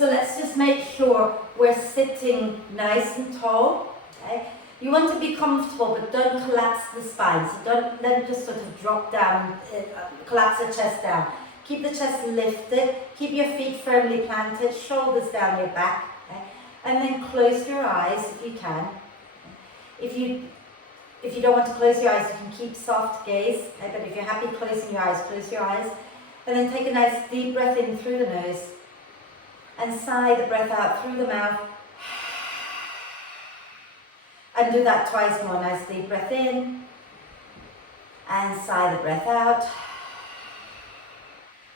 So let's just make sure we're sitting nice and tall. Okay? You want to be comfortable, but don't collapse the spine. So don't let it just sort of drop down, collapse the chest down. Keep the chest lifted, keep your feet firmly planted, shoulders down your back. Okay? And then close your eyes if you can. If you don't want to close your eyes, you can keep soft gaze. Okay? But if you're happy closing your eyes, close your eyes. And then take a nice deep breath in through the nose. And sigh the breath out through the mouth. And do that twice more. Nice deep breath in. And sigh the breath out.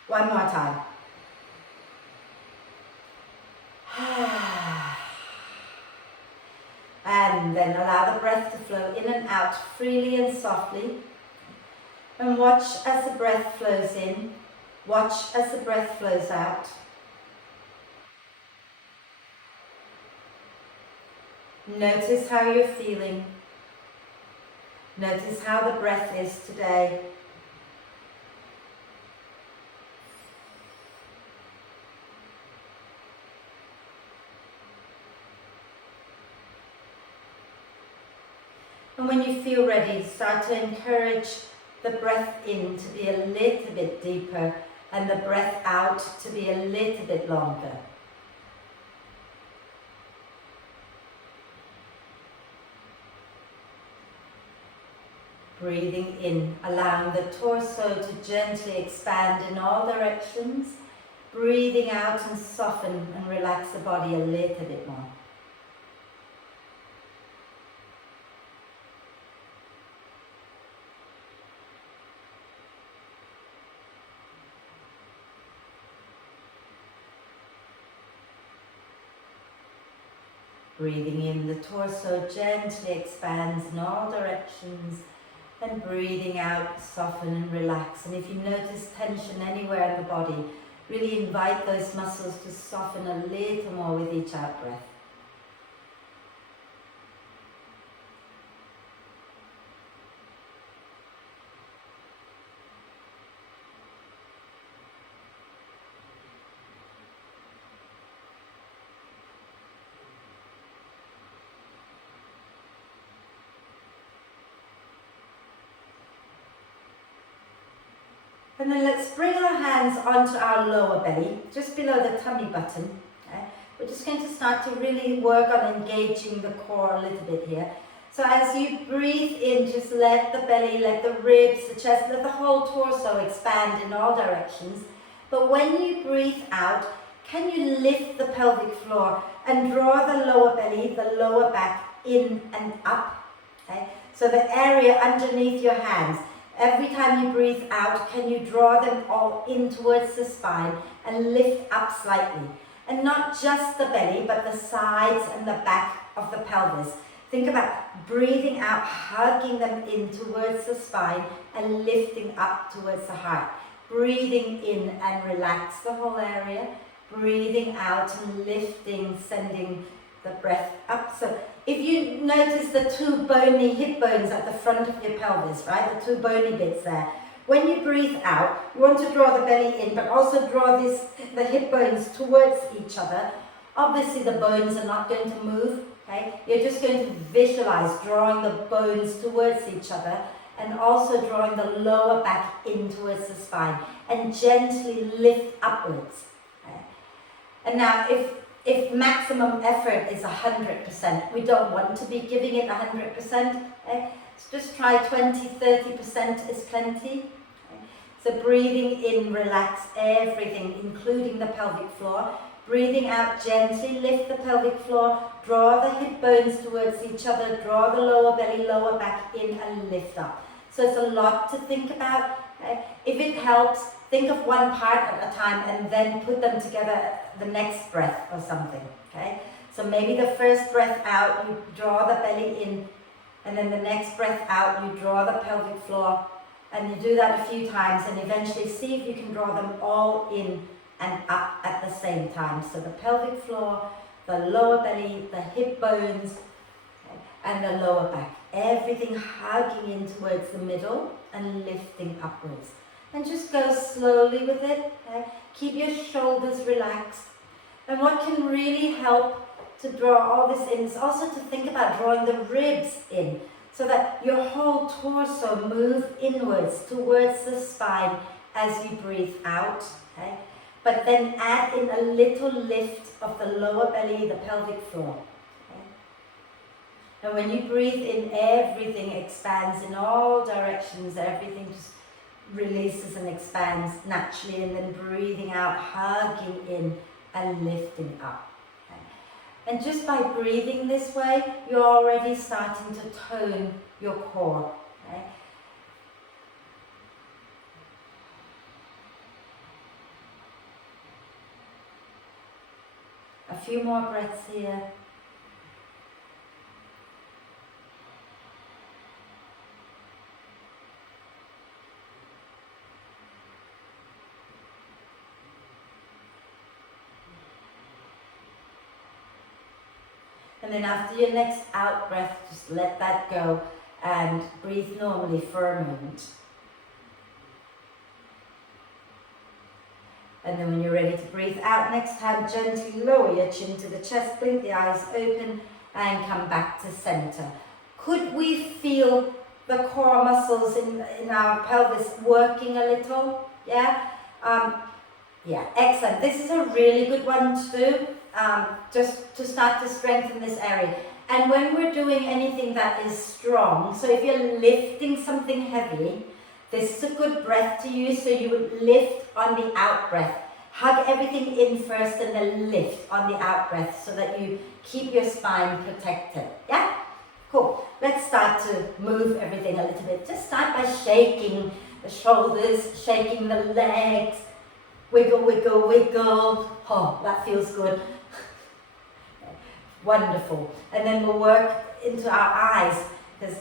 One more time. And then allow the breath to flow in and out freely and softly. And watch as the breath flows in. Watch as the breath flows out. Notice how you're feeling. Notice how the breath is today. And when you feel ready, start to encourage the breath in to be a little bit deeper and the breath out to be a little bit longer. Breathing in, allowing the torso to gently expand in all directions. Breathing out and soften and relax the body a little bit more. Breathing in, the torso gently expands in all directions. And breathing out, soften and relax. And if you notice tension anywhere in the body, really invite those muscles to soften a little more with each out breath. And then let's bring our hands onto our lower belly, just below the tummy button. Okay? We're just going to start to really work on engaging the core a little bit here. So as you breathe in, just let the belly, let the ribs, the chest, let the whole torso expand in all directions. But when you breathe out, can you lift the pelvic floor and draw the lower belly, the lower back in and up? Okay? So the area underneath your hands. Every time you breathe out, can you draw them all in towards the spine and lift up slightly? And not just the belly, but the sides and the back of the pelvis. Think about breathing out, hugging them in towards the spine and lifting up towards the heart. Breathing in and relax the whole area. Breathing out and lifting, sending the breath up. So if you notice the two bony hip bones at the front of your pelvis, right? The two bony bits there. When you breathe out, you want to draw the belly in, but also draw the hip bones towards each other. Obviously the bones are not going to move, okay? You're just going to visualize drawing the bones towards each other and also drawing the lower back in towards the spine and gently lift upwards. Okay? And now if maximum effort is 100%, we don't want to be giving it 100%. Okay? So just try 20-30% is plenty. Okay? So breathing in, relax everything, including the pelvic floor. Breathing out gently, lift the pelvic floor, draw the hip bones towards each other, draw the lower belly, lower back in and lift up. So it's a lot to think about. Okay? If it helps, think of one part at a time and then put them together the next breath or something. Okay? So maybe the first breath out, you draw the belly in, and then the next breath out, you draw the pelvic floor, and you do that a few times and eventually see if you can draw them all in and up at the same time. So the pelvic floor, the lower belly, the hip bones, okay, and the lower back. Everything hugging in towards the middle and lifting upwards. And just go slowly with it. Okay? Keep your shoulders relaxed. And what can really help to draw all this in is also to think about drawing the ribs in, so that your whole torso moves inwards towards the spine as you breathe out, okay? But then add in a little lift of the lower belly, the pelvic floor. Okay? And when you breathe in, everything expands in all directions, everything just releases and expands naturally, and then breathing out, hugging in and lifting up. Okay? And just by breathing this way, you're already starting to tone your core. Okay? A few more breaths here. And then after your next out breath, just let that go and breathe normally for a moment. And then when you're ready to breathe out next time, gently lower your chin to the chest, blink the eyes open and come back to center. Could we feel the core muscles in our pelvis working a little? Yeah? Yeah, excellent. This is a really good one too, just to start to strengthen this area. And when we're doing anything that is strong, so if you're lifting something heavy, this is a good breath to use, so you would lift on the out breath. Hug everything in first and then lift on the out breath so that you keep your spine protected. Yeah? Cool. Let's start to move everything a little bit. Just start by shaking the shoulders, shaking the legs. Wiggle, wiggle, wiggle. Oh, that feels good. Wonderful. And then we'll work into our eyes, because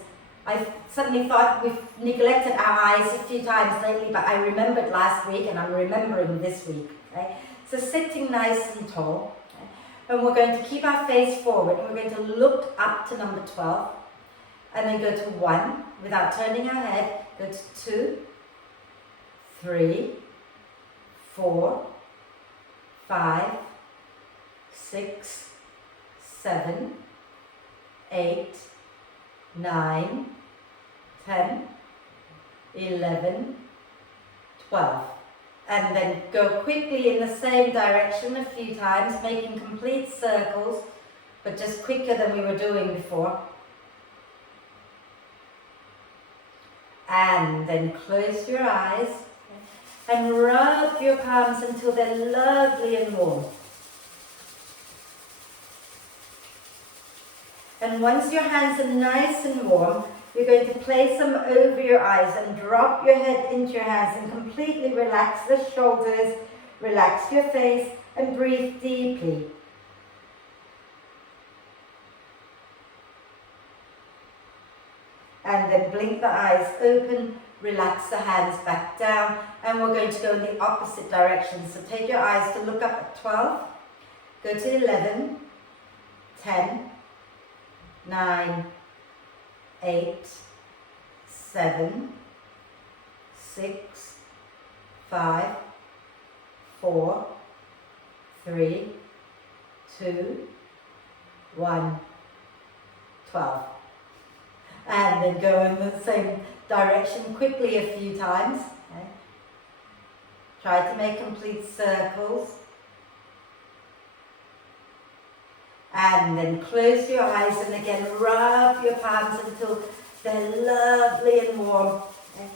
I suddenly thought we've neglected our eyes a few times lately, but I remembered last week and I'm remembering this week. Okay? So sitting nice and tall, okay? And we're going to keep our face forward, and we're going to look up to number 12, and then go to 1 without turning our head, go to 2, 3, 4, 5, 6, 7, 8, 9, 10, 11, 12. And then go quickly in the same direction a few times, making complete circles, but just quicker than we were doing before. And then close your eyes and rub your palms until they're lovely and warm. And once your hands are nice and warm, you're going to place them over your eyes and drop your head into your hands and completely relax the shoulders, relax your face, and breathe deeply. And then blink the eyes open, relax the hands back down, and we're going to go in the opposite direction. So take your eyes to look up at 12, go to 11, 10, 9, 8, 7, 6, 5, 4, 3, 2, 1, 12. And then go in the same direction quickly a few times. Okay. Try to make complete circles. And then close your eyes and again rub your palms until they're lovely and warm. Okay.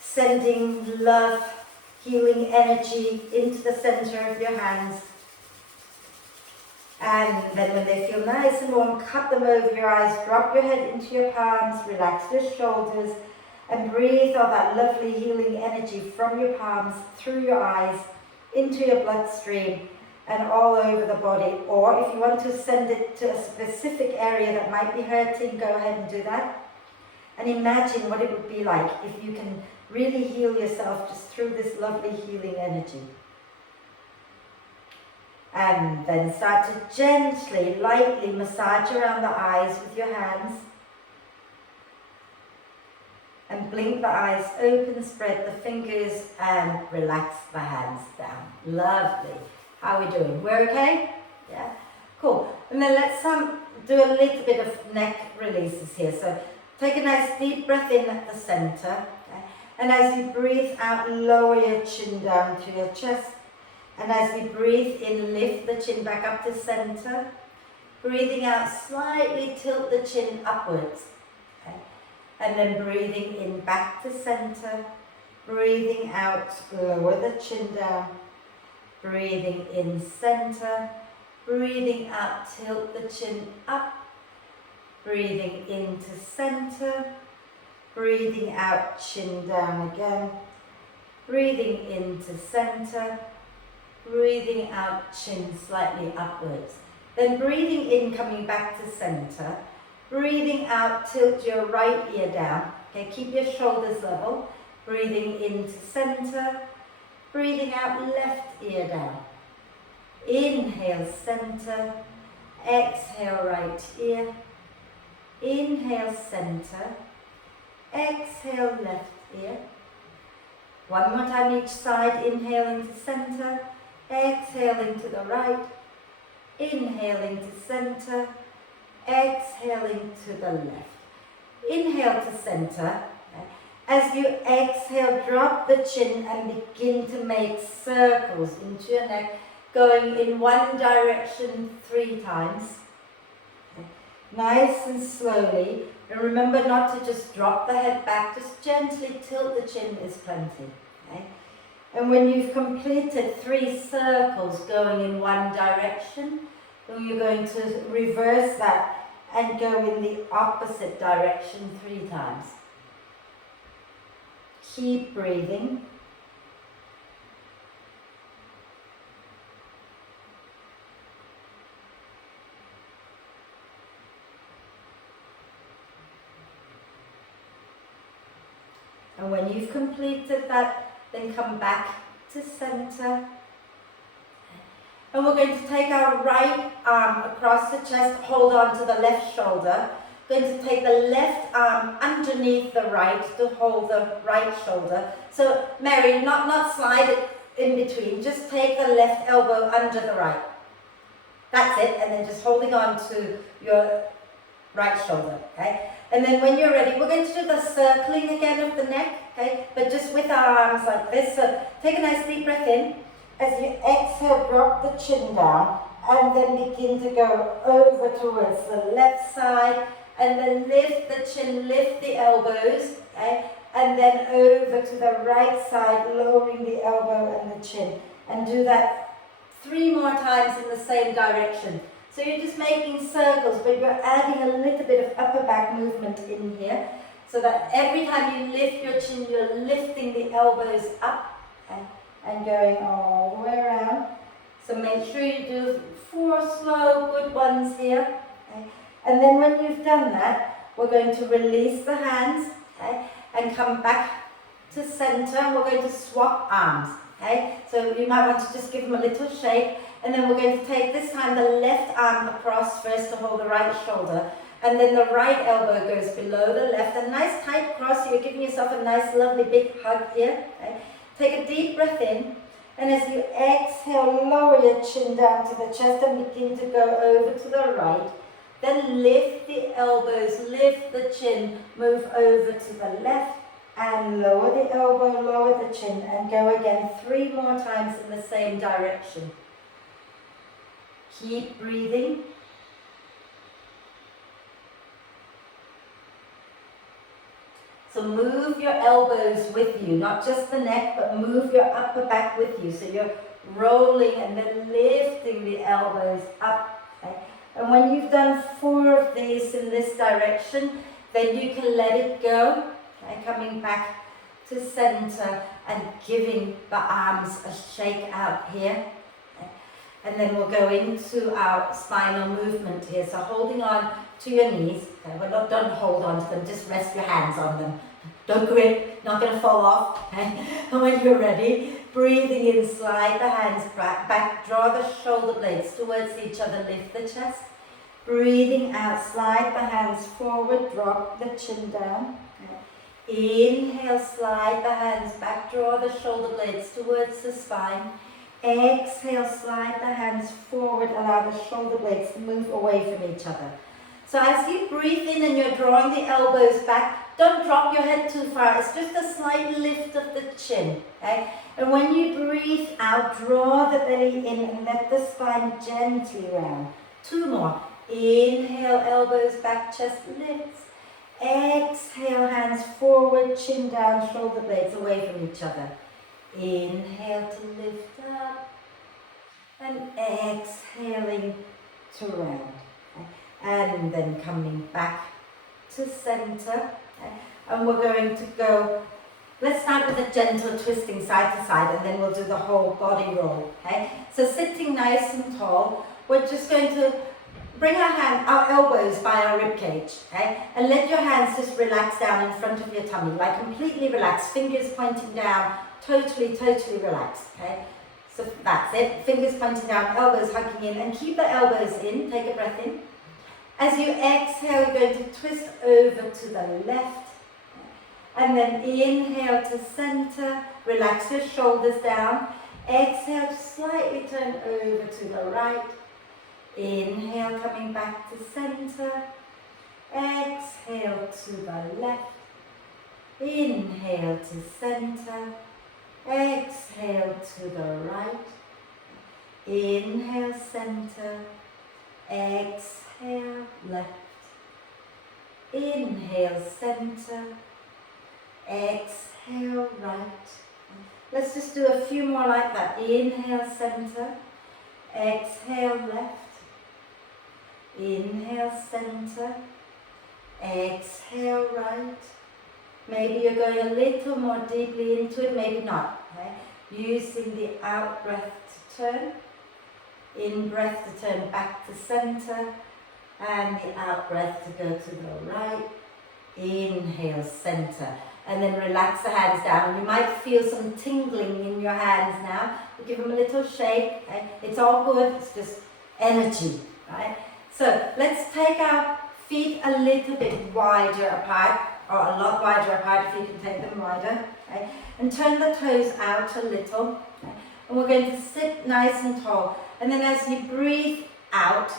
Sending love, healing energy into the center of your hands. And then when they feel nice and warm, cup them over your eyes, drop your head into your palms, relax your shoulders, and breathe all that lovely healing energy from your palms through your eyes into your bloodstream and all over the body. Or if you want to send it to a specific area that might be hurting, go ahead and do that. And imagine what it would be like if you can really heal yourself just through this lovely healing energy. And then start to gently, lightly massage around the eyes with your hands. And blink the eyes open, spread the fingers, and relax the hands down. Lovely. How are we doing? We're okay? Yeah? Cool. And then let's do a little bit of neck releases here. So take a nice deep breath in at the center. Okay? And as you breathe out, lower your chin down to your chest. And as you breathe in, lift the chin back up to center. Breathing out, slightly tilt the chin upwards. Okay? And then breathing in back to center. Breathing out, lower the chin down. Breathing in center. Breathing out, tilt the chin up. Breathing into center. Breathing out, chin down again. Breathing into center. Breathing out, chin slightly upwards. Then breathing in, coming back to center. Breathing out, tilt your right ear down. Okay, keep your shoulders level. Breathing into center. Breathing out, left ear down. Inhale, center. Exhale, right ear. Inhale, center. Exhale, left ear. One more time each side. Inhale into center. Exhale into the right. Inhale into center. Exhale into the left. Inhale to center. As you exhale, drop the chin and begin to make circles into your neck, going in one direction 3 times. Nice and slowly. And remember not to just drop the head back, just gently tilt the chin is plenty. Okay? And when you've completed 3 circles going in one direction, then you're going to reverse that and go in the opposite direction 3 times. Keep breathing. And when you've completed that, then come back to center. And we're going to take our right arm across the chest, hold on to the left shoulder. Going to take the left arm underneath the right to hold the right shoulder. So Mary, not slide it in between, just take the left elbow under the right. That's it, and then just holding on to your right shoulder, okay? And then when you're ready, we're going to do the circling again of the neck, okay? But just with our arms like this. So take a nice deep breath in. As you exhale, drop the chin down, and then begin to go over towards the left side. And then lift the chin, lift the elbows, okay? And then over to the right side, lowering the elbow and the chin. And do that 3 more times in the same direction. So you're just making circles, but you're adding a little bit of upper back movement in here. So that every time you lift your chin, you're lifting the elbows up, okay? And going all the way around. So make sure you do 4 slow, good ones here, okay? And then when you've done that, we're going to release the hands, okay, and come back to center. We're going to swap arms, okay? So you might want to just give them a little shake, and then we're going to take this time the left arm across first to hold the right shoulder, and then the right elbow goes below the left. A nice tight cross, so you're giving yourself a nice lovely big hug here, okay? Take a deep breath in, and as you exhale, lower your chin down to the chest and begin to go over to the right. Then lift the elbows, lift the chin, move over to the left and lower the elbow, lower the chin, and go again 3 more times in the same direction. Keep breathing. So move your elbows with you, not just the neck, but move your upper back with you. So you're rolling and then lifting the elbows up. Okay? And when you've done 4 of these in this direction, then you can let it go. Okay? Coming back to center and giving the arms a shake out here. Okay? And then we'll go into our spinal movement here. So holding on to your knees. Okay? Well, don't hold on to them, just rest your hands on them. Don't grip, not going to fall off. Okay? And when you're ready, breathing in, slide the hands back, draw the shoulder blades towards each other, lift the chest. Breathing out, slide the hands forward, drop the chin down. Okay. Inhale, slide the hands back, draw the shoulder blades towards the spine. Exhale, slide the hands forward, allow the shoulder blades to move away from each other. So as you breathe in and you're drawing the elbows back, don't drop your head too far. It's just a slight lift of the chin. Okay? And when you breathe out, draw the belly in and let the spine gently round. 2 more. Inhale, elbows back, chest lifts. Exhale, hands forward, chin down, shoulder blades away from each other. Inhale to lift up. And exhaling to round. Okay? And then coming back to center. Okay? And we're going to go, let's start with a gentle twisting side to side, and then we'll do the whole body roll. Okay? So sitting nice and tall, we're just going to bring our elbows by our rib cage, okay? And let your hands just relax down in front of your tummy, like completely relaxed, fingers pointing down, totally relaxed, okay? So that's it, fingers pointing down, elbows hugging in, and keep the elbows in, take a breath in. As you exhale, you're going to twist over to the left, and then inhale to center, relax your shoulders down. Exhale, slightly turn over to the right. Inhale, coming back to center. Exhale to the left. Inhale to center. Exhale to the right. Inhale, center. Exhale, left. Inhale, center. Exhale, right. Let's just do a few more like that. Inhale, center. Exhale, left. Inhale, center. Exhale, right. Maybe you're going a little more deeply into it, maybe not. Okay? Using the out breath to turn. In breath to turn back to center. And the out breath to go to the right. Inhale, center. And then relax the hands down. You might feel some tingling in your hands now. We'll give them a little shake. Okay? It's all good, it's just energy. Right? So let's take our feet a little bit wider apart, or a lot wider apart if you can take them wider. Okay? And turn the toes out a little. Okay? And we're going to sit nice and tall. And then as you breathe out,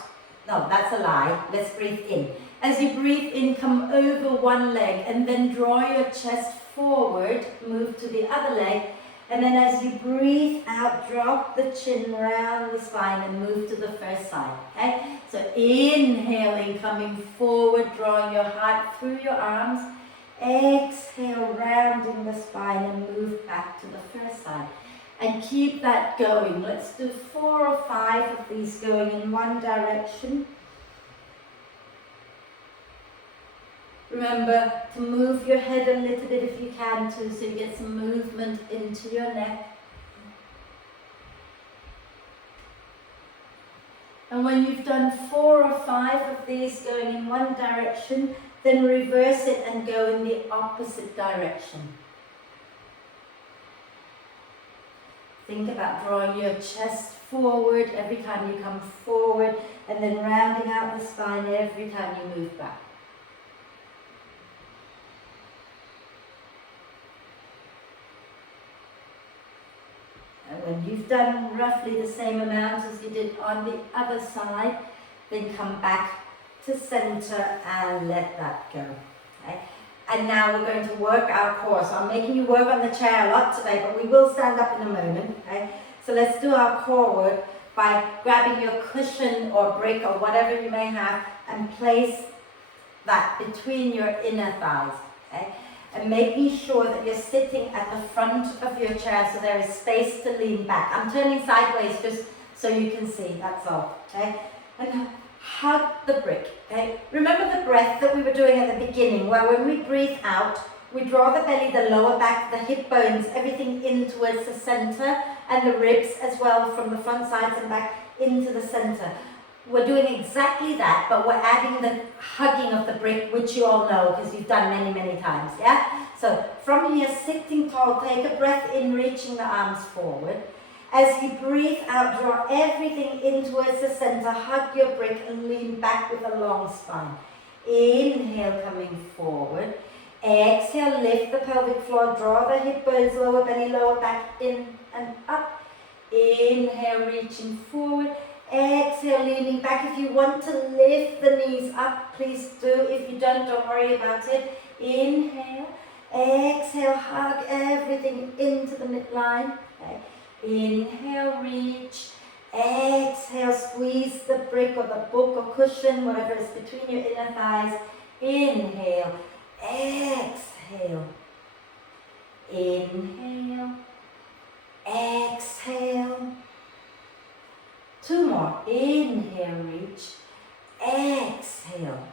no, that's a lie. Let's breathe in. As you breathe in, come over one leg and then draw your chest forward, move to the other leg. And then as you breathe out, drop the chin round the spine and move to the first side. Okay? So inhaling, coming forward, drawing your heart through your arms. Exhale, rounding the spine and move back to the first side. And keep that going. Let's do 4 or 5 of these going in one direction. Remember to move your head a little bit if you can too, so you get some movement into your neck. And when you've done 4 or 5 of these going in one direction, then reverse it and go in the opposite direction. Think about drawing your chest forward every time you come forward, and then rounding out the spine every time you move back. And when you've done roughly the same amount as you did on the other side, then come back to center and let that go. Okay? And now we're going to work our core. So I'm making you work on the chair a lot today, but we will stand up in a moment. Okay? So let's do our core work by grabbing your cushion or brick or whatever you may have and place that between your inner thighs. Okay? And making sure that you're sitting at the front of your chair so there is space to lean back. I'm turning sideways just so you can see, that's all. Okay? And hug the brick. Okay? Remember the breath that we were doing at the beginning, where when we breathe out, we draw the belly, the lower back, the hip bones, everything in towards the center, and the ribs as well from the front, sides and back into the center. We're doing exactly that, but we're adding the hugging of the brick, which you all know because you've done many, many times, yeah? So from here, sitting tall, take a breath in, reaching the arms forward. As you breathe out, draw everything in towards the center, hug your brick and lean back with a long spine. Inhale, coming forward. Exhale, lift the pelvic floor, draw the hip bones, lower belly, lower back, in and up. Inhale, reaching forward. Exhale, leaning back. If you want to lift the knees up, please do. If you don't worry about it. Inhale. Exhale, hug everything into the midline. Okay. Inhale, reach. Exhale, squeeze the brick or the book or cushion, whatever is between your inner thighs. Inhale. Exhale. Inhale. Exhale. Two more. Inhale, reach. Exhale.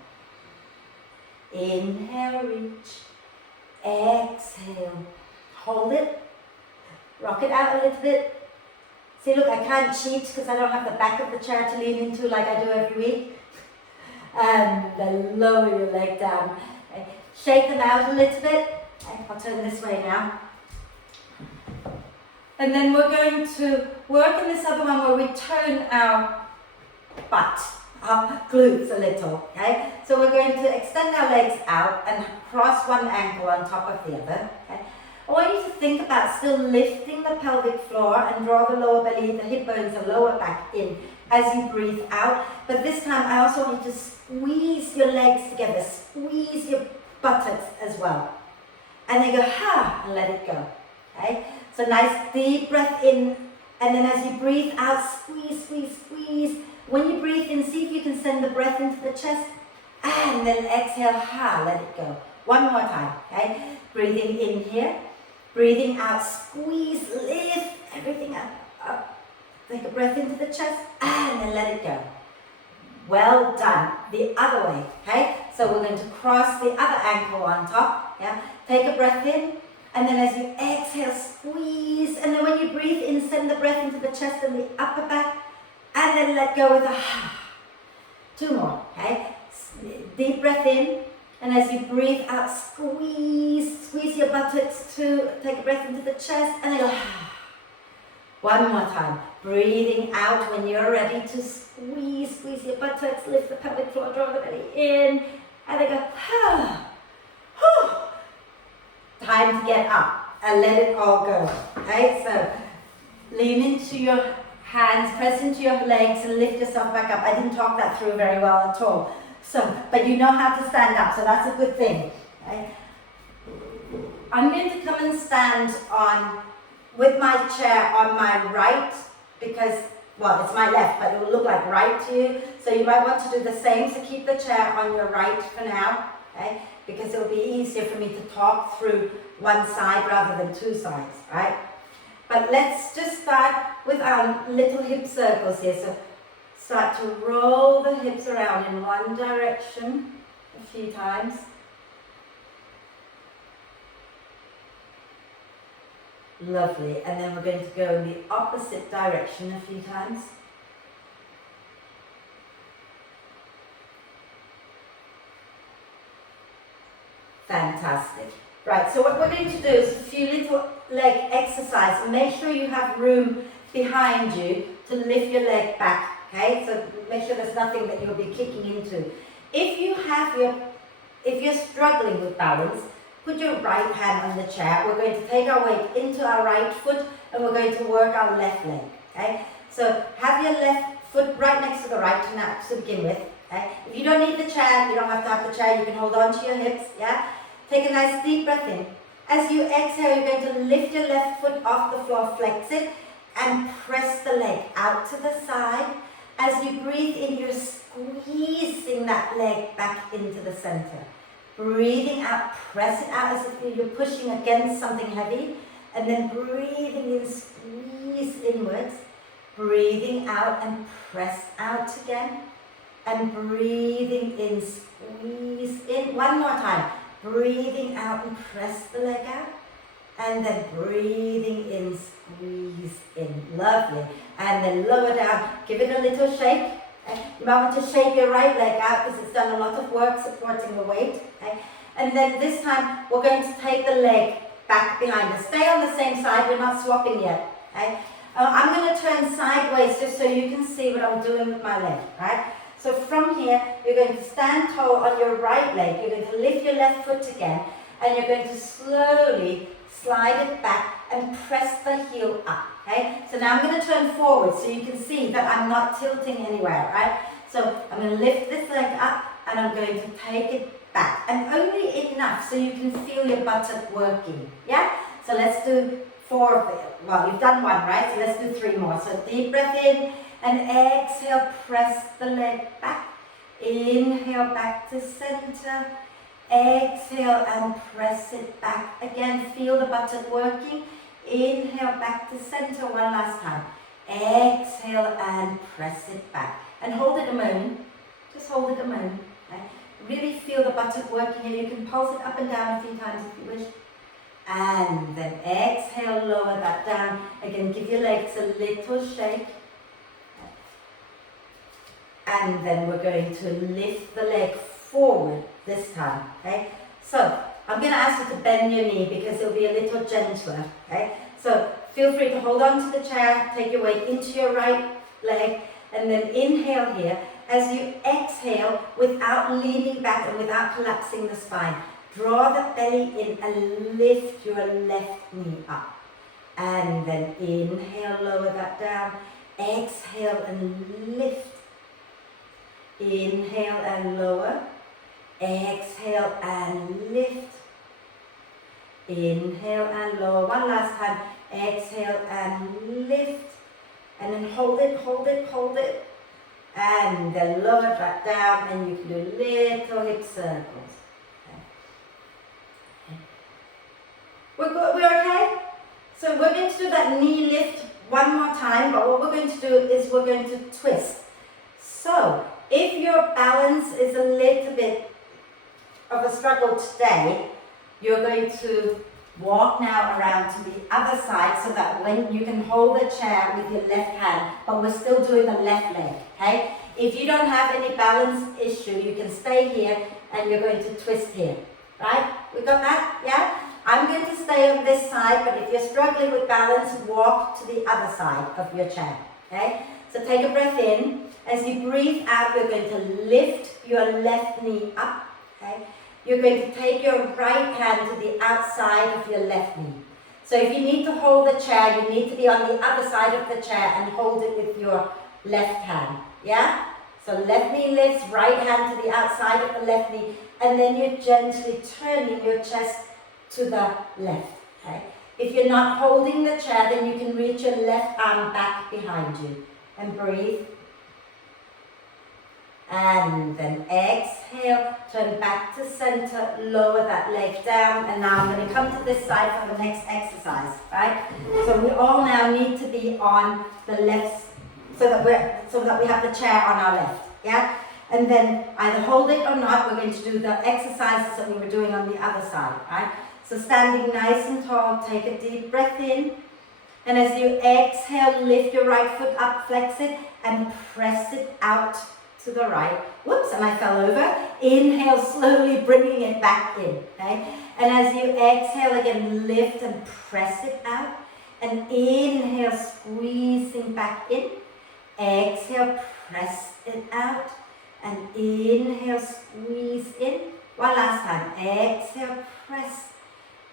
Inhale, reach. Exhale. Hold it. Rock it out a little bit. See, look, I can't cheat because I don't have the back of the chair to lean into like I do every week. And then lower your leg down. Okay. Shake them out a little bit. Okay. I'll turn this way now. And then we're going to work in this other one where we turn our butt, our glutes a little, okay? So we're going to extend our legs out and cross one ankle on top of the other, okay? I want you to think about still lifting the pelvic floor and draw the lower belly, the hip bones, the lower back in as you breathe out. But this time I also want you to squeeze your legs together, squeeze your buttocks as well. And then go, ha, and let it go, okay? So nice deep breath in, and then as you breathe out, squeeze, squeeze, squeeze. When you breathe in, see if you can send the breath into the chest, and then exhale, ha, let it go. One more time, okay? Breathing in here, breathing out, squeeze, lift everything up, up. Take a breath into the chest, and then let it go. Well done. The other way, okay? So we're going to cross the other ankle on top, yeah? Take a breath in. And then as you exhale, squeeze. And then when you breathe in, send the breath into the chest and the upper back. And then let go with a ha. Two more, okay? Deep breath in. And as you breathe out, squeeze. Squeeze your buttocks to take a breath into the chest. And then go ha. One more time. Breathing out when you're ready to squeeze. Squeeze your buttocks, lift the pelvic floor, draw the belly in. And then go ha. Whew. Time to get up and let it all go. Okay, so lean into your hands, press into your legs and lift yourself back up. I didn't talk that through very well at all. So, but you know how to stand up, so that's a good thing. Okay? I'm going to come and stand on with my chair on my right because, well, it's my left, but it will look like right to you. So you might want to do the same. So keep the chair on your right for now. Okay? Because it will be easier for me to talk through one side rather than two sides, right? But let's just start with our little hip circles here. So start to roll the hips around in one direction a few times. Lovely. And then we're going to go in the opposite direction a few times. Fantastic. Right, so what we're going to do is a few little leg exercises. Make sure you have room behind you to lift your leg back, okay? So make sure there's nothing that you'll be kicking into. If you're struggling with balance, put your right hand on the chair. We're going to take our weight into our right foot and we're going to work our left leg, okay? So have your left foot right next to the right to begin with, okay? If you don't need the chair, you don't have to have the chair, you can hold on to your hips, yeah? Take a nice deep breath in. As you exhale, you're going to lift your left foot off the floor, flex it, and press the leg out to the side. As you breathe in, you're squeezing that leg back into the center. Breathing out, press it out as if you're pushing against something heavy. And then breathing in, squeeze inwards. Breathing out and press out again. And breathing in, squeeze in. One more time. Breathing out and press the leg out. And then breathing in, squeeze in. Lovely. And then lower down. Give it a little shake. Okay. You might want to shake your right leg out because it's done a lot of work supporting the weight. Okay. And then this time we're going to take the leg back behind us. Stay on the same side. We're not swapping yet. Okay. I'm going to turn sideways just so you can see what I'm doing with my leg. Right. So from here, you're going to stand tall on your right leg. You're going to lift your left foot again. And you're going to slowly slide it back and press the heel up. okay? So now I'm going to turn forward so you can see that I'm not tilting anywhere, right? So I'm going to lift this leg up and I'm going to take it back, and only enough so you can feel your buttock working, yeah? So let's do 4 of it. Well, you've done 1, right? So let's do 3 more. So deep breath in and exhale, press the leg back. Inhale back to center. Exhale and press it back. Again, feel the buttock working. Inhale back to center 1 last time. Exhale and press it back. And hold it a moment. Just hold it a moment. Okay? Really feel the buttock working here. You can pulse it up and down a few times if you wish. And then exhale, lower that down. Again, give your legs a little shake. And then we're going to lift the leg forward this time, okay? So, I'm going to ask you to bend your knee because it'll be a little gentler, okay? So, feel free to hold on to the chair, take your weight into your right leg, and then inhale here. As you exhale, without leaning back and without collapsing the spine, draw the belly in and lift your left knee up. And then inhale, lower that down. Exhale and lift. Inhale and lower. Exhale and lift. Inhale and lower. 1 last time. Exhale and lift. And then hold it, hold it, hold it. And then lower that down, and you can do little hip circles. We're okay? So we're going to do that knee lift 1 more time, but what we're going to do is we're going to twist. So, if your balance is a little bit of a struggle today, you're going to walk now around to the other side so that when you can hold the chair with your left hand, but we're still doing the left leg, okay? If you don't have any balance issue, you can stay here and you're going to twist here, right? We got that? Yeah? I'm going to stay on this side, but if you're struggling with balance, walk to the other side of your chair, okay? So take a breath in. As you breathe out, you're going to lift your left knee up, okay? You're going to take your right hand to the outside of your left knee. So if you need to hold the chair, you need to be on the other side of the chair and hold it with your left hand, yeah? So left knee lifts, right hand to the outside of the left knee, and then you're gently turning your chest to the left, okay? If you're not holding the chair, then you can reach your left arm back behind you and breathe. And then exhale, turn back to center, lower that leg down, and now I'm going to come to this side for the next exercise, right? So we all now need to be on the left, so that we have the chair on our left, yeah? And then either hold it or not, we're going to do the exercises that we were doing on the other side, right? So standing nice and tall, take a deep breath in, and as you exhale, lift your right foot up, flex it, and press it out to the right. Whoops, and I fell over. Inhale, slowly bringing it back in, okay? And as you exhale again, lift and press it out. And inhale, squeezing back in. Exhale, press it out. And inhale, squeeze in. 1 last time. Exhale, press.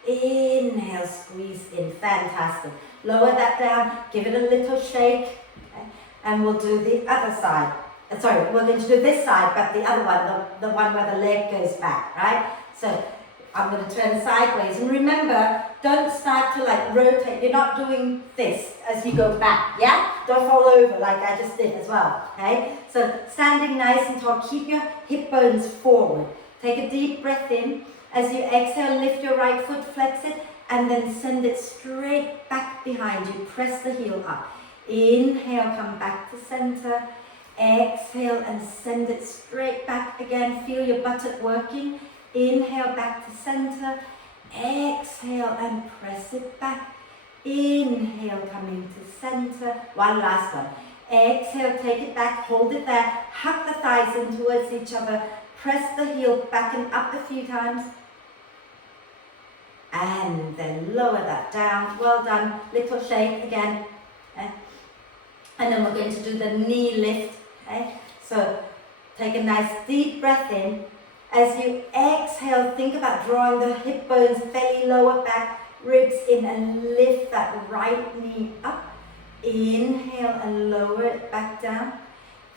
Inhale, squeeze in. Fantastic. Lower that down. Give it a little shake. Okay? And we'll do the other side. Sorry, we're going to do this side, but the other one, the one where the leg goes back, right? So I'm going to turn sideways. And remember, don't start to like rotate. You're not doing this as you go back, yeah? Don't fall over like I just did as well, okay? So standing nice and tall, keep your hip bones forward. Take a deep breath in. As you exhale, lift your right foot, flex it, and then send it straight back behind you. Press the heel up. Inhale, come back to center. Exhale and send it straight back again. Feel your buttock working. Inhale back to center. Exhale and press it back. Inhale coming to center. 1 last one. Exhale, take it back, hold it there. Hug the thighs in towards each other. Press the heel back and up a few times. And then lower that down. Well done. Little shake again. Okay. And then we're going to do the knee lift. Okay? So take a nice deep breath in. As you exhale, think about drawing the hip bones, belly, lower back, ribs in, and lift that right knee up. Inhale and lower it back down.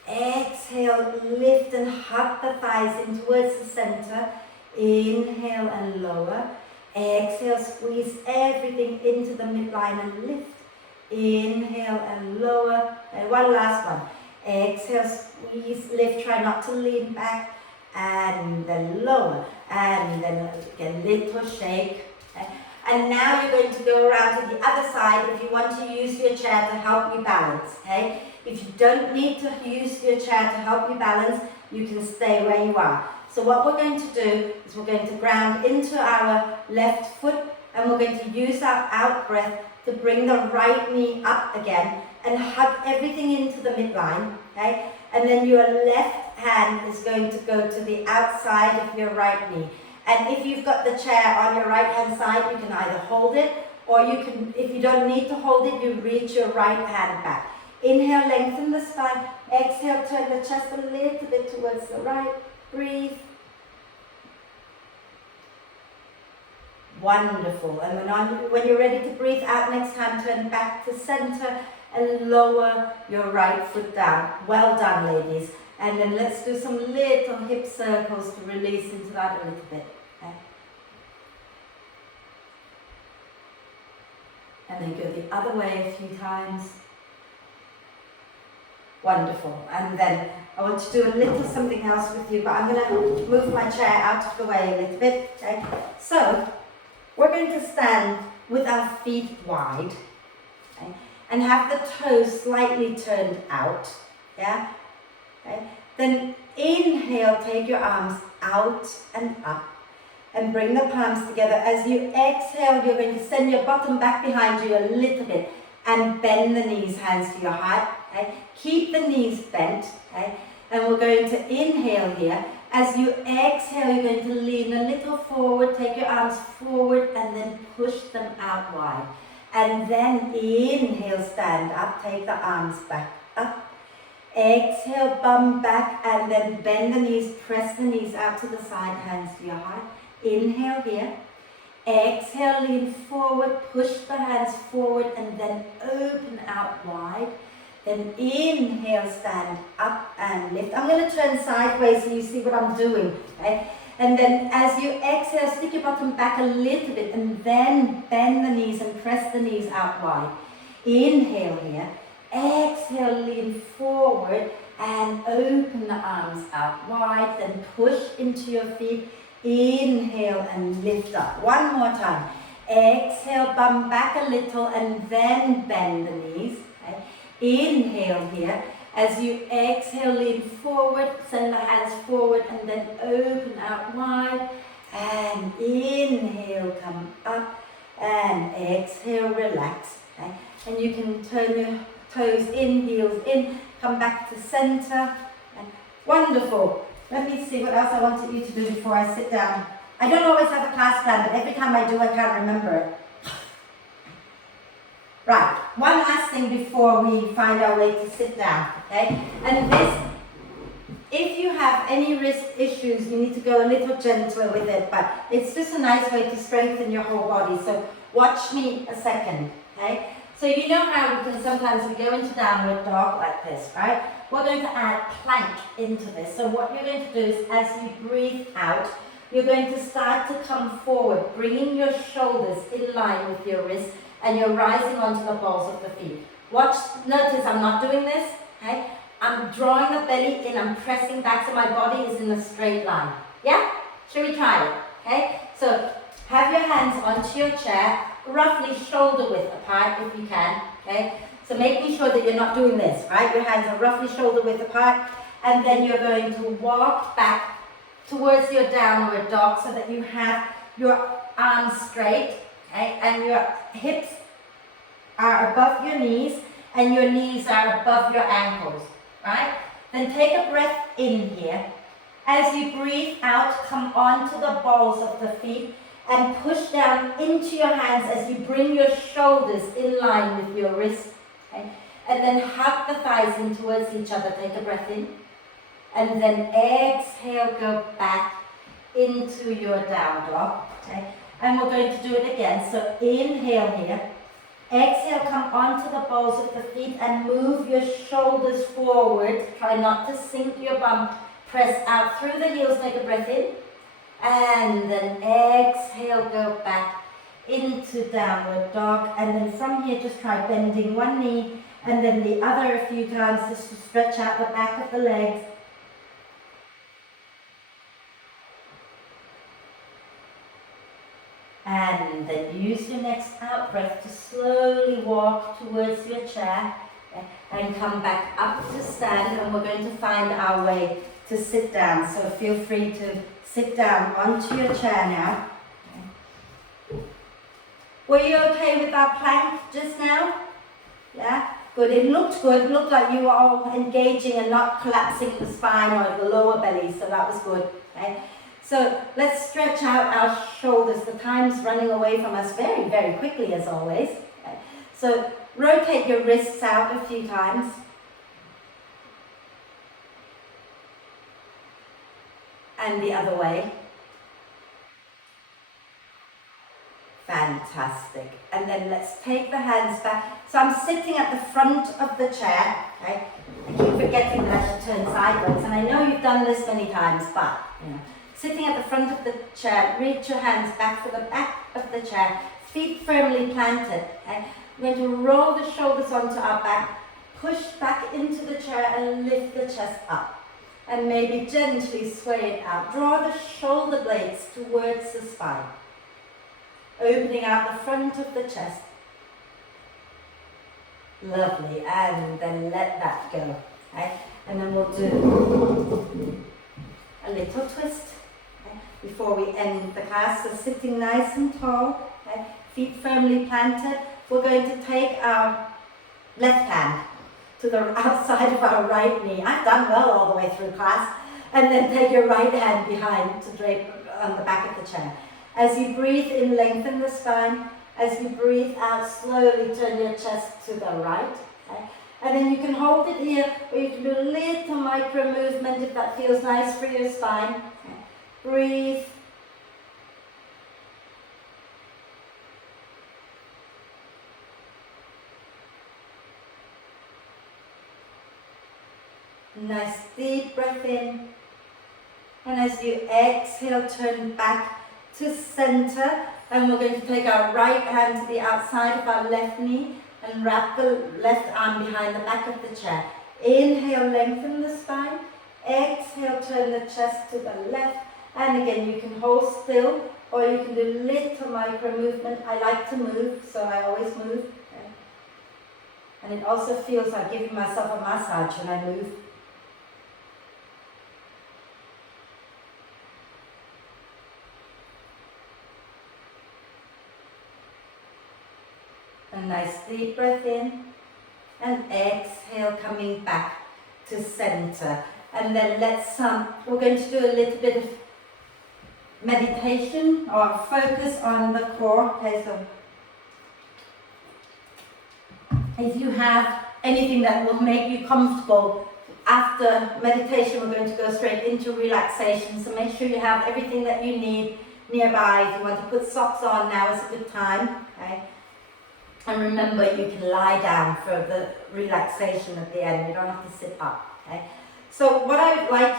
Exhale, lift and hug the thighs in towards the center. Inhale and lower. Exhale, squeeze everything into the midline and lift. Inhale and lower. And one last one. Exhale, squeeze, lift, try not to lean back. And then lower. And then again, little shake. And now you're going to go around to the other side if you want to use your chair to help you balance. Okay? If you don't need to use your chair to help you balance, you can stay where you are. So what we're going to do is we're going to ground into our left foot and we're going to use our out breath to bring the right knee up again and hug everything into the midline. Okay? And then your left hand is going to go to the outside of your right knee. And if you've got the chair on your right hand side, you can either hold it or you can, if you don't need to hold it, you reach your right hand back. Inhale, lengthen the spine. Exhale, turn the chest a little bit towards the right. Breathe. Wonderful. And when you're ready to breathe out next time, turn back to center and lower your right foot down. Well done, ladies. And then let's do some little hip circles to release into that a little bit. Okay. And then go the other way a few times. Wonderful. And then I want to do a little something else with you, but I'm going to move my chair out of the way a little bit. Okay. So we're going to stand with our feet wide, okay, and have the toes slightly turned out. Yeah. Okay. Then inhale, take your arms out and up and bring the palms together. As you exhale, you're going to send your bottom back behind you a little bit and bend the knees, hands to your heart. Okay? Keep the knees bent. Okay? And we're going to inhale here. As you exhale, you're going to lean a little forward, take your arms forward and then push them out wide. And then inhale, stand up, take the arms back up. Exhale, bum back and then bend the knees, press the knees out to the side, hands to your heart. Inhale here. Exhale, lean forward, push the hands forward and then open out wide. Then inhale, stand up and lift. I'm going to turn sideways so you see what I'm doing. Okay? And then as you exhale, stick your bottom back a little bit and then bend the knees and press the knees out wide. Inhale here. Exhale, lean forward and open the arms out wide. Then push into your feet. Inhale and lift up. One more time. Exhale, bum back a little and then bend the knees. Okay? Inhale here. As you exhale, lean forward, send the hands forward and then open out wide. And inhale, come up and exhale, relax. Okay? And you can turn your toes in, heels in, come back to center. And wonderful. Let me see what else I wanted you to do before I sit down. I don't always have a class plan, but every time I do, I can't remember it. Right, one last thing before we find our way to sit down, okay? And this, if you have any wrist issues, you need to go a little gentler with it, but it's just a nice way to strengthen your whole body. So watch me a second, okay? So you know how we can sometimes we go into downward dog like this, right? We're going to add plank into this. So what you're going to do is as you breathe out, you're going to start to come forward, bringing your shoulders in line with your wrists, and you're rising onto the balls of the feet. Watch, notice I'm not doing this, okay? I'm drawing the belly in, I'm pressing back so my body is in a straight line. Yeah? Shall we try it? Okay? So have your hands onto your chair, roughly shoulder width apart if you can, okay? So making sure that you're not doing this, right? Your hands are roughly shoulder width apart, and then you're going to walk back towards your downward dog so that you have your arms straight, okay? And your hips are above your knees, and your knees are above your ankles, right? Then take a breath in here. As you breathe out, come onto the balls of the feet, and push down into your hands as you bring your shoulders in line with your wrists. Okay? And then hug the thighs in towards each other. Take a breath in. And then exhale, go back into your down dog. Okay? And we're going to do it again. So inhale here. Exhale, come onto the balls of the feet and move your shoulders forward. Try not to sink your bum. Press out through the heels, take a breath in. And then exhale, go back into downward dog. And then from here, just try bending one knee and then the other a few times just to stretch out the back of the legs. And then use your next out breath to slowly walk towards your chair and come back up to stand, and we're going to find our way to sit down. So feel free to sit down onto your chair now. Were you okay with our plank just now? Yeah? Good. It looked good. It looked like you were all engaging and not collapsing the spine or the lower belly, so that was good. Okay? So let's stretch out our shoulders. The time's running away from us very, very quickly as always. Okay. So rotate your wrists out a few times. And the other way. Fantastic. And then let's take the hands back. So I'm sitting at the front of the chair. Okay. I keep forgetting that I should turn sideways. And I know you've done this many times, but you know. Sitting at the front of the chair, reach your hands back for the back of the chair, feet firmly planted. Okay? We're going to roll the shoulders onto our back, push back into the chair and lift the chest up. And maybe gently sway it out. Draw the shoulder blades towards the spine, opening out the front of the chest. Lovely, and then let that go. Okay? And then we'll do a little twist. Before we end the class, so sitting nice and tall, okay, feet firmly planted, we're going to take our left hand to the outside of our right knee. I've done well all the way through class. And then take your right hand behind to drape on the back of the chair. As you breathe in, lengthen the spine. As you breathe out, slowly turn your chest to the right. Okay? And then you can hold it here, or you can do a little micro movement if that feels nice for your spine. Okay? Breathe. Nice deep breath in. And as you exhale, turn back to center. And we're going to take our right hand to the outside of our left knee and wrap the left arm behind the back of the chair. Inhale, lengthen the spine. Exhale, turn the chest to the left. And again, you can hold still, or you can do little micro movement. I like to move, so I always move. Okay. And it also feels like giving myself a massage when I move. A nice deep breath in, and exhale, coming back to center. And then we're going to do a little bit of meditation or focus on the core. Okay, so if you have anything that will make you comfortable after meditation, we're going to go straight into relaxation. So make sure you have everything that you need nearby. If you want to put socks on, now is a good time. Okay? And remember, you can lie down for the relaxation at the end. You don't have to sit up. Okay? So what I'd like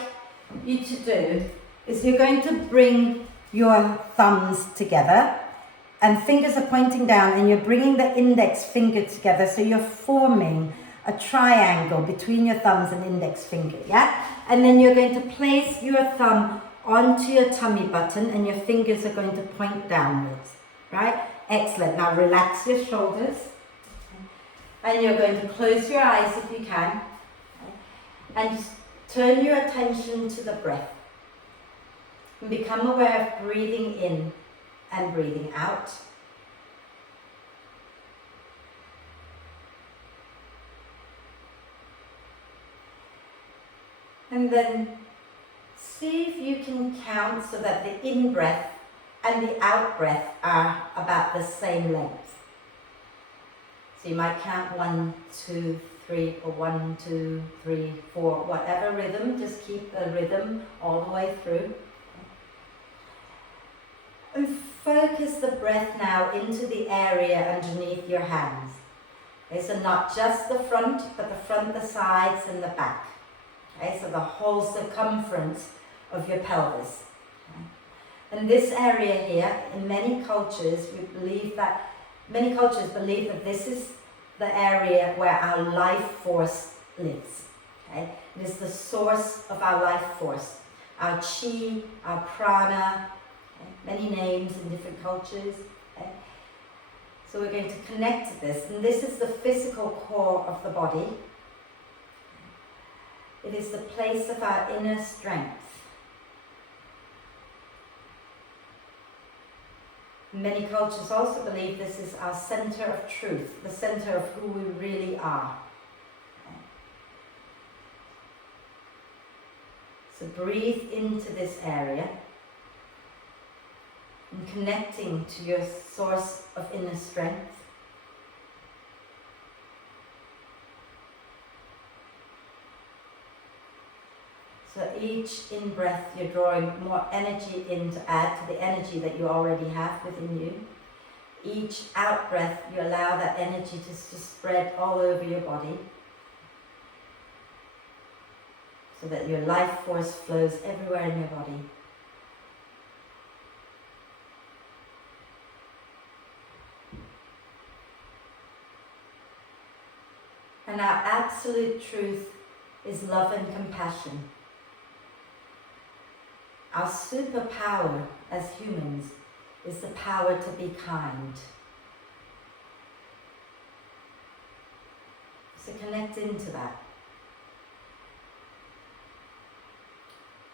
you to do is you're going to bring your thumbs together and fingers are pointing down, and you're bringing the index finger together, so you're forming a triangle between your thumbs and index finger, yeah? And then you're going to place your thumb onto your tummy button and your fingers are going to point downwards, right? Excellent. Now relax your shoulders and you're going to close your eyes if you can, and just turn your attention to the breath. And become aware of breathing in and breathing out. And then see if you can count so that the in-breath and the out-breath are about the same length. So you might count 1, 2, 3, or 1, 2, 3, 4, whatever rhythm. Just keep the rhythm all the way through. And focus the breath now into the area underneath your hands. Okay, so not just the front, but the front, the sides and the back. Okay, so the whole circumference of your pelvis. Okay. And this area here, in many cultures, believe that this is the area where our life force lives. Okay? It is the source of our life force, our chi, our prana, okay? Many names in different cultures. Okay? So we're going to connect to this, and this is the physical core of the body. It is the place of our inner strength. Many cultures also believe this is our center of truth, the center of who we really are. So breathe into this area and connecting to your source of inner strength. So each in-breath you're drawing more energy in to add to the energy that you already have within you. Each out-breath you allow that energy to spread all over your body, so that your life force flows everywhere in your body. And our absolute truth is love and compassion. Our superpower as humans is the power to be kind. So connect into that.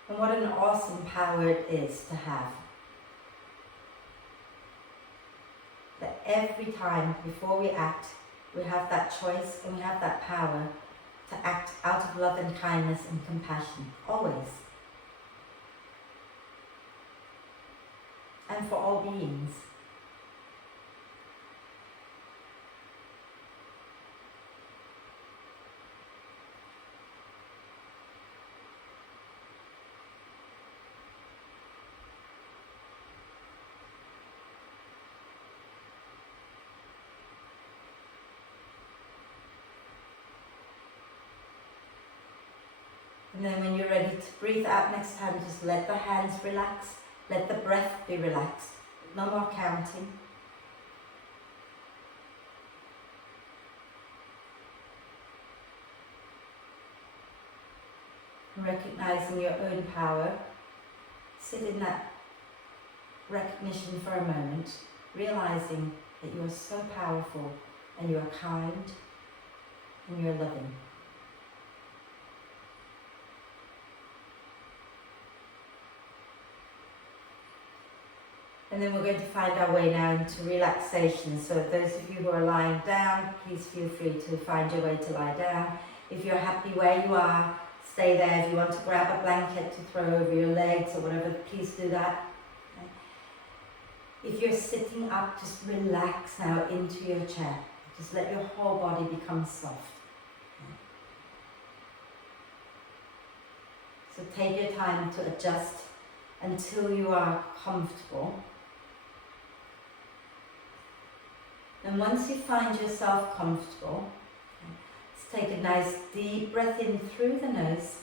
And what an awesome power it is to have. That every time before we act, we have that choice and we have that power to act out of love and kindness and compassion, always. And for all beings. And then when you're ready to breathe out next time, just let the hands relax. Let the breath be relaxed. No more counting. Recognizing your own power. Sit in that recognition for a moment, realizing that you are so powerful and you are kind and you're loving. And then we're going to find our way now into relaxation. So those of you who are lying down, please feel free to find your way to lie down. If you're happy where you are, stay there. If you want to grab a blanket to throw over your legs or whatever, please do that. If you're sitting up, just relax now into your chair. Just let your whole body become soft. So take your time to adjust until you are comfortable. And once you find yourself comfortable, let's take a nice deep breath in through the nose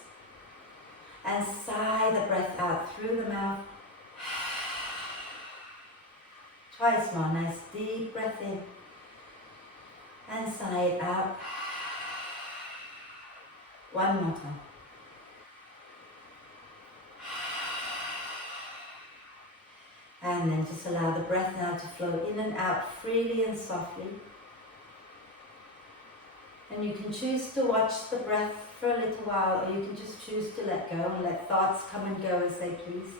and sigh the breath out through the mouth. Twice more, nice deep breath in and sigh it out. One more time. And then just allow the breath now to flow in and out freely and softly. And you can choose to watch the breath for a little while, or you can just choose to let go and let thoughts come and go as they please,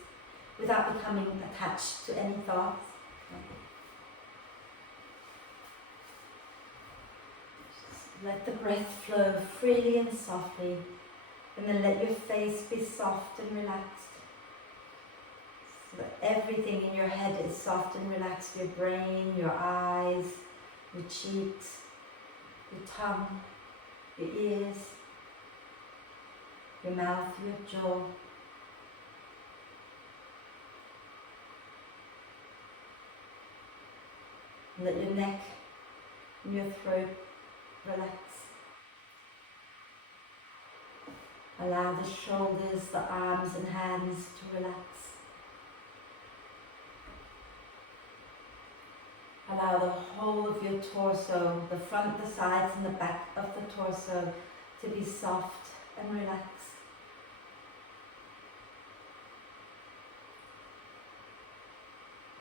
without becoming attached to any thoughts. Just let the breath flow freely and softly, and then let your face be soft and relaxed. So that everything in your head is soft and relaxed. Your brain, your eyes, your cheeks, your tongue, your ears, your mouth, your jaw. Let your neck and your throat relax. Allow the shoulders, the arms and hands to relax. Allow the whole of your torso, the front, the sides and the back of the torso to be soft and relaxed.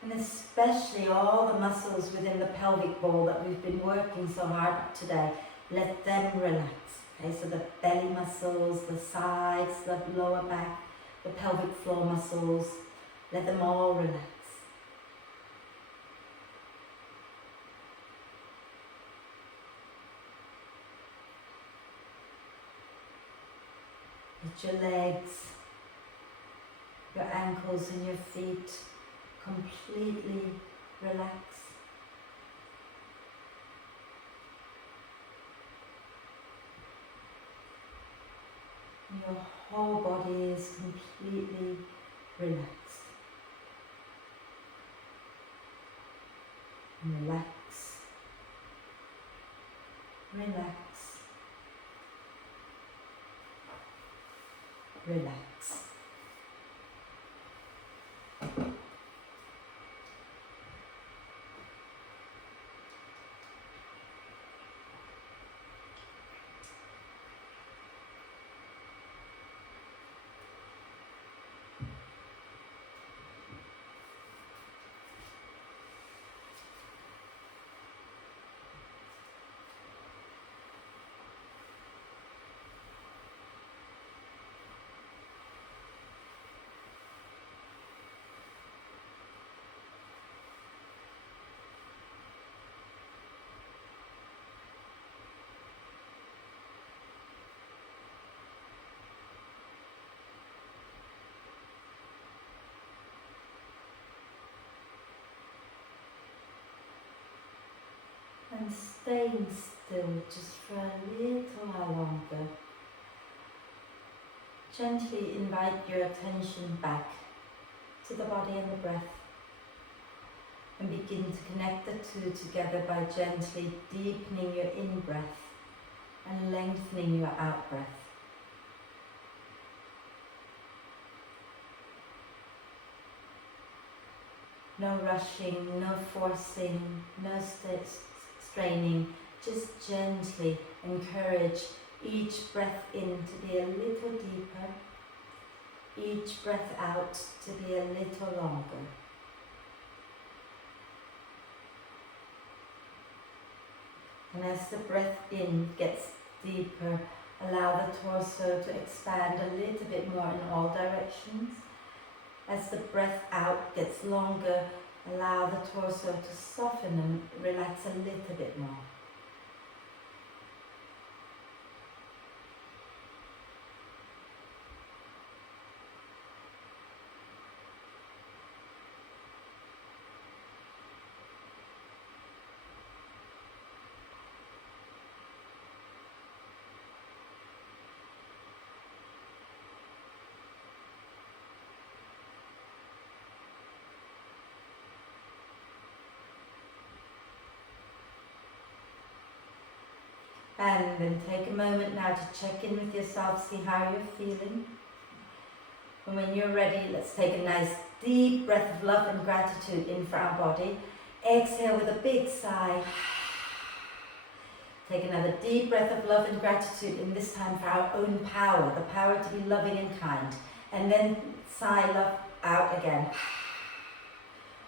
And especially all the muscles within the pelvic ball that we've been working so hard today, let them relax. Okay, so the belly muscles, the sides, the lower back, the pelvic floor muscles, let them all relax. Let your legs, your ankles and your feet completely relax. Your whole body is completely relaxed. Relax. Relax. Relax. And staying still just for a little while longer. Gently invite your attention back to the body and the breath, and begin to connect the two together by gently deepening your in-breath and lengthening your out-breath. No rushing, no forcing, no straining, just gently encourage each breath in to be a little deeper, each breath out to be a little longer. And as the breath in gets deeper, allow the torso to expand a little bit more in all directions. As the breath out gets longer, allow the torso to soften and relax a little bit more. And then take a moment now to check in with yourself, see how you're feeling. And when you're ready, let's take a nice deep breath of love and gratitude in for our body. Exhale with a big sigh. Take another deep breath of love and gratitude, and this time for our own power, the power to be loving and kind. And then sigh love out again.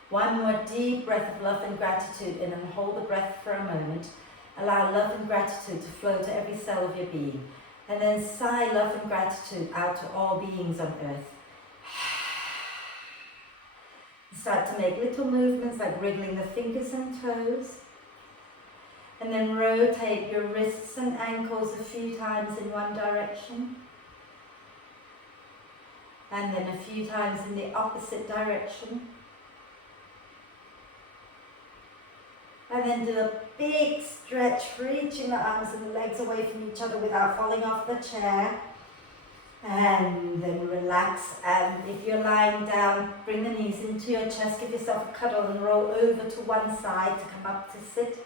One more deep breath of love and gratitude in, and hold the breath for a moment. Allow love and gratitude to flow to every cell of your being. And then sigh love and gratitude out to all beings on earth. Start to make little movements like wriggling the fingers and toes. And then rotate your wrists and ankles a few times in one direction. And then a few times in the opposite direction. And then do a big stretch, reaching the arms and the legs away from each other without falling off the chair. And then relax, and if you're lying down, bring the knees into your chest, give yourself a cuddle and roll over to one side to come up to sit.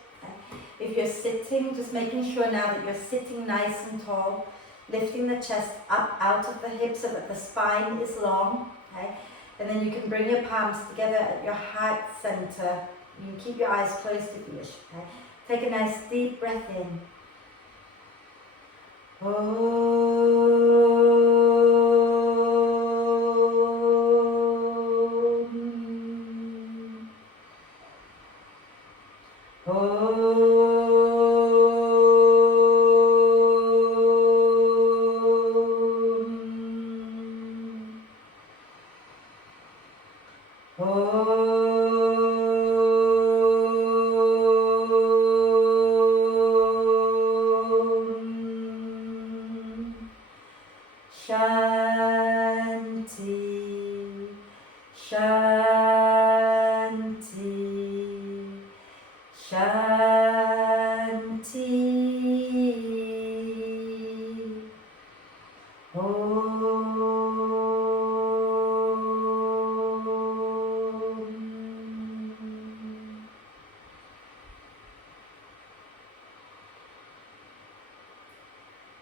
If you're sitting, just making sure now that you're sitting nice and tall, lifting the chest up out of the hips so that the spine is long. Okay? And then you can bring your palms together at your heart center. You can keep your eyes closed if you wish. Okay? Take a nice deep breath in. Shanti, Shanti, Shanti.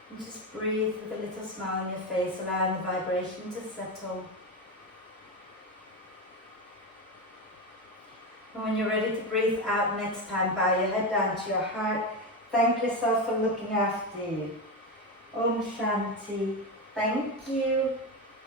And just breathe with a little smile on your face, allowing the vibration to settle. And when you're ready to breathe out next time, bow your head down to your heart. Thank yourself for looking after you. Om Shanti. Thank you.